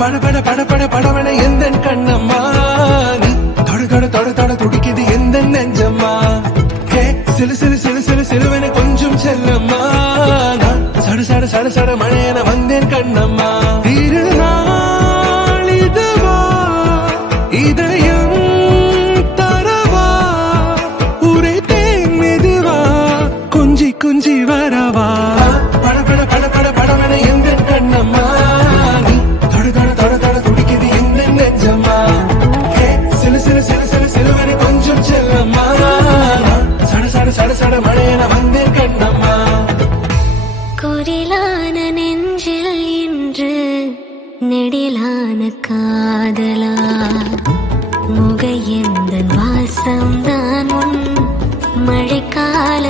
பட பட பட பட படவன எந்த கண்ணம்மா நீ தொட தொட தொட தொட துடிக்குது எந்த நெஞ்சம்மா ஹே சிலு சிலு சிலு சிலு சிலுவன கொஞ்சம் செல்லம்மா நான் சட சட சட சட மழையன வந்தேன் கண்ணம்மா திருநாள் இதுவா இதயம் தரவா உரைத்தேன் மெதுவா கொஞ்சி கொஞ்சி வரவா பட பட பட பட படவன எந்த கண்ணம்மா நீ தொட தொட தொட தொட துடிக்குது எந்த நெஞ்சம்மா ஹே சிலு சிலு சிலு சிலு சிலுவன கொஞ்சம் செல்லம்மா சட சட சட சட மழையன வந்தேன் கண்ணம்மா குரிலான நெஞ்சில் இன்று நெடிலான காதலா முக எந்த வாசம்தான் உன் மழைக்கால